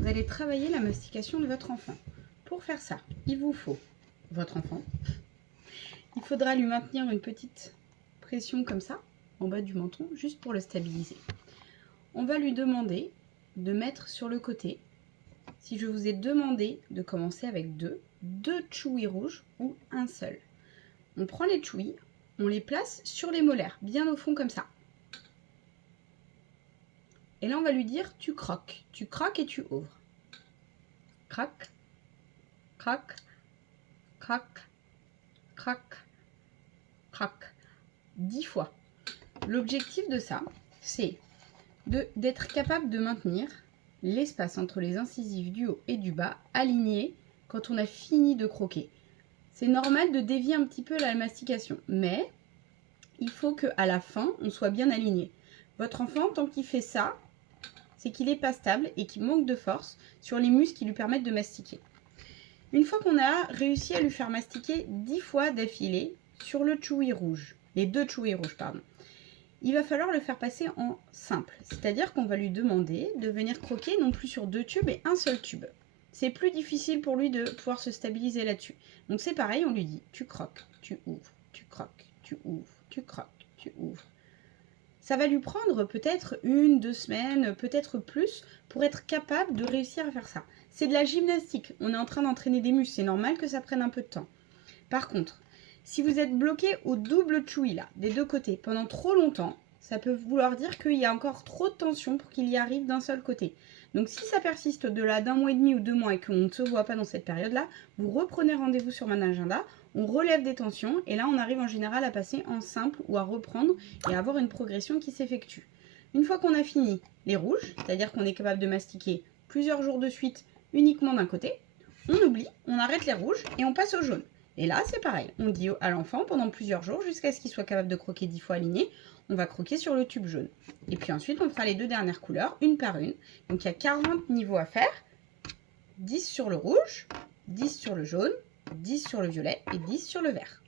vous allez travailler la mastication de votre enfant. Pour faire ça, il vous faut votre enfant. Il faudra lui maintenir une petite pression comme ça, en bas du menton, juste pour le stabiliser. On va lui demander de mettre sur le côté, si je vous ai demandé de commencer avec deux chouis rouges ou un seul. On prend les chouis, on les place sur les molaires, bien au fond comme ça. Et là, on va lui dire, tu croques et tu ouvres. Crac, crac, crac, crac, crac. 10 fois. L'objectif de ça, c'est d'être capable de maintenir l'espace entre les incisives du haut et du bas aligné quand on a fini de croquer. C'est normal de dévier un petit peu la mastication, mais il faut qu'à la fin, on soit bien aligné. Votre enfant, tant qu'il fait ça, c'est qu'il n'est pas stable et qu'il manque de force sur les muscles qui lui permettent de mastiquer. Une fois qu'on a réussi à lui faire mastiquer 10 fois d'affilée sur le chewy rouge, les deux chewy rouges, pardon, il va falloir le faire passer en simple. C'est-à-dire qu'on va lui demander de venir croquer non plus sur 2 tubes et un seul tube. C'est plus difficile pour lui de pouvoir se stabiliser là-dessus. Donc c'est pareil, on lui dit tu croques, tu ouvres, tu croques, tu ouvres, tu croques, tu ouvres. Ça va lui prendre peut-être 1-2 semaines, peut-être plus, pour être capable de réussir à faire ça. C'est de la gymnastique, on est en train d'entraîner des muscles, c'est normal que ça prenne un peu de temps. Par contre, si vous êtes bloqué au double chewy là, des deux côtés, pendant trop longtemps, ça peut vouloir dire qu'il y a encore trop de tension pour qu'il y arrive d'un seul côté. Donc si ça persiste au-delà d'1 mois et demi ou 2 mois et qu'on ne se voit pas dans cette période-là, vous reprenez rendez-vous sur mon agenda, on relève des tensions et là on arrive en général à passer en simple ou à reprendre et à avoir une progression qui s'effectue. Une fois qu'on a fini les rouges, c'est-à-dire qu'on est capable de mastiquer plusieurs jours de suite uniquement d'un côté, on oublie, on arrête les rouges et on passe au jaune. Et là, c'est pareil, on dit à l'enfant pendant plusieurs jours jusqu'à ce qu'il soit capable de croquer 10 fois aligné, on va croquer sur le tube jaune. Et puis ensuite, on fera les deux dernières couleurs, une par une. Donc il y a 40 niveaux à faire, 10 sur le rouge, 10 sur le jaune, 10 sur le violet et 10 sur le vert.